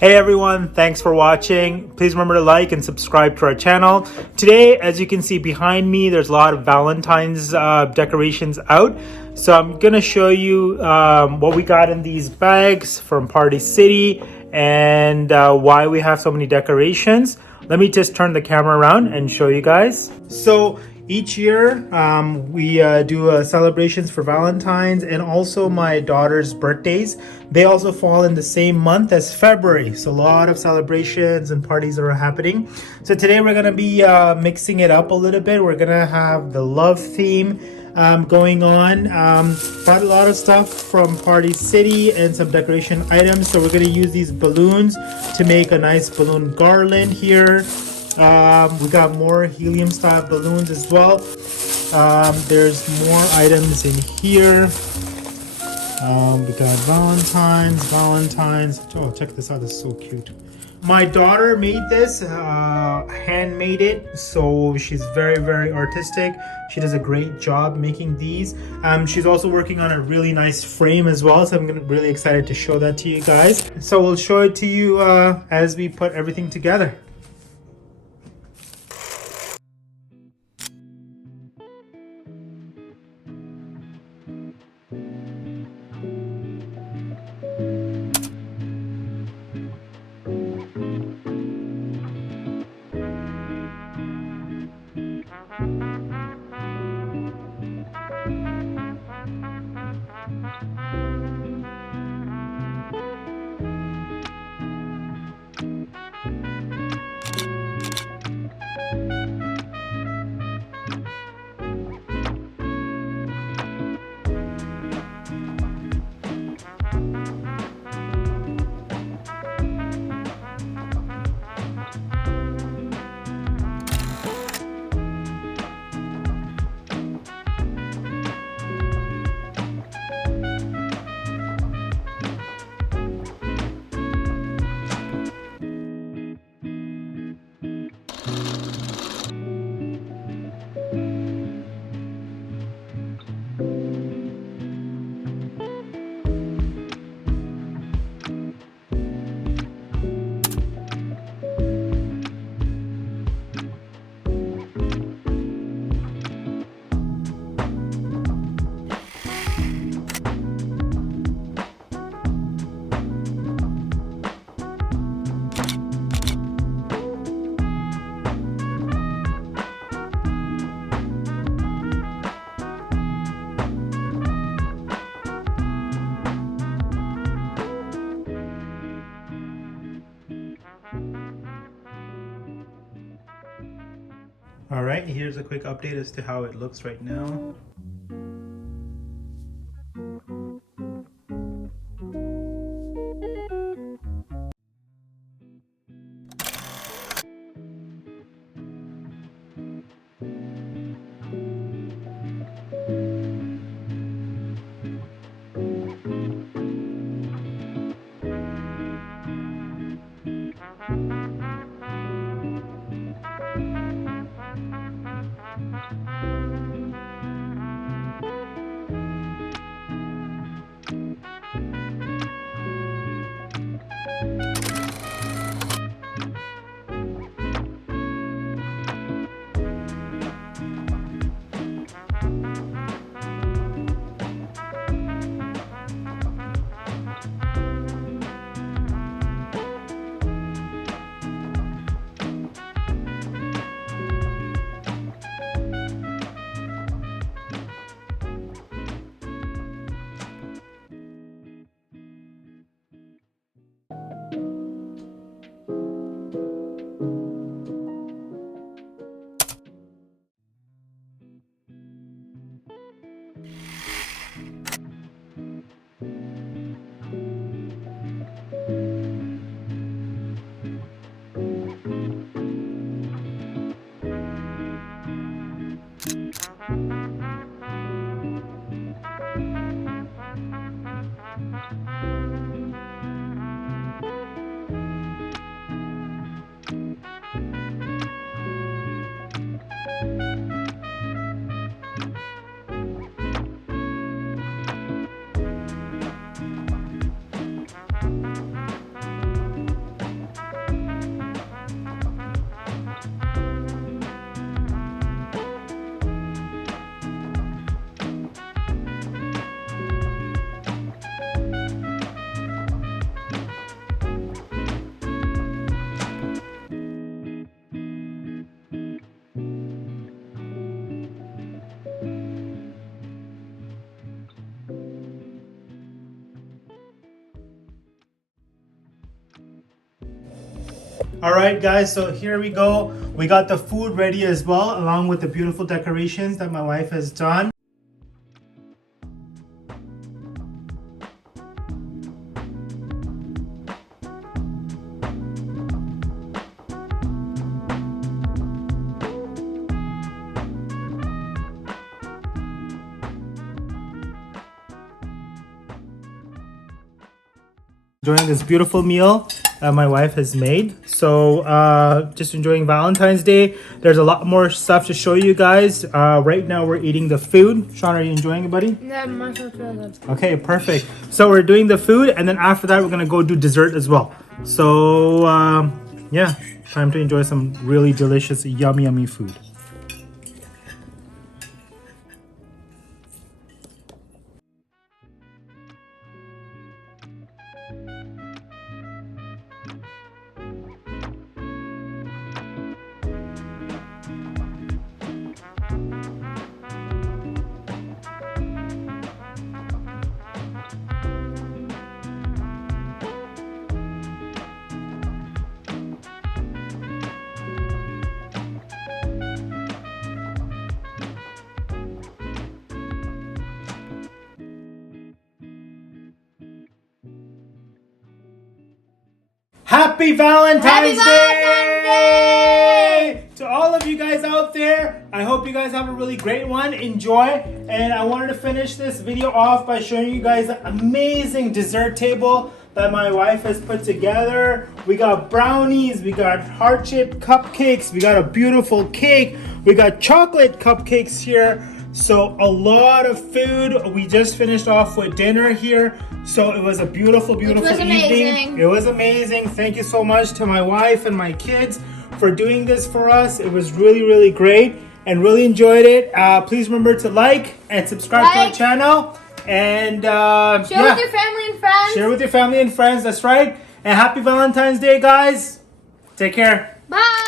Hey everyone, thanks for watching. Please remember to like and subscribe to our channel. Today, as you can see behind me, there's a lot of Valentine's decorations out. So I'm gonna show you what we got in these bags from Party City and why we have so many decorations. Let me just turn the camera around and show you guys. So each year we do celebrations for Valentine's and also my daughter's birthdays. They also fall in the same month as February. So a lot of celebrations and parties are happening. So today we're gonna be mixing it up a little bit. We're gonna have the love theme going on. Bought a lot of stuff from Party City and some decoration items. So we're gonna use these balloons to make a nice balloon garland here. We got more helium style balloons as well. There's more items in here. We got Valentines. Oh, check this out. This is so cute. My daughter made this, handmade it, so she's very artistic. She does a great job making these. She's also working on a really nice frame as well, so I'm really excited to show that to you guys. So we'll show it to you as we put everything together. All right, here's a quick update as to how it looks right now. All right, guys, so here we go. We got the food ready as well, along with the beautiful decorations that my wife has done. Enjoying this beautiful meal that my wife has made. So just enjoying Valentine's Day. There's a lot more stuff to show you guys. Right now we're eating the food. Sean, are you enjoying it, buddy? Yeah, my favorite. Okay, perfect. So we're doing the food, and then after that we're gonna go do dessert as well. So yeah, time to enjoy some really delicious, yummy food. Happy Valentine's Day! To all of you guys out there, I hope you guys have a really great one. Enjoy. And I wanted to finish this video off by showing you guys an amazing dessert table that my wife has put together. We got brownies, we got heart-shaped cupcakes, we got a beautiful cake, we got chocolate cupcakes here. So a lot of food. We just finished off with dinner here. So it was a beautiful evening. It was amazing. Thank you so much to my wife and my kids for doing this for us. It was really great and really enjoyed it. Please remember to like and subscribe to our channel. And share with your family and friends. Share with your family and friends. That's right. And happy Valentine's Day, guys. Take care. Bye.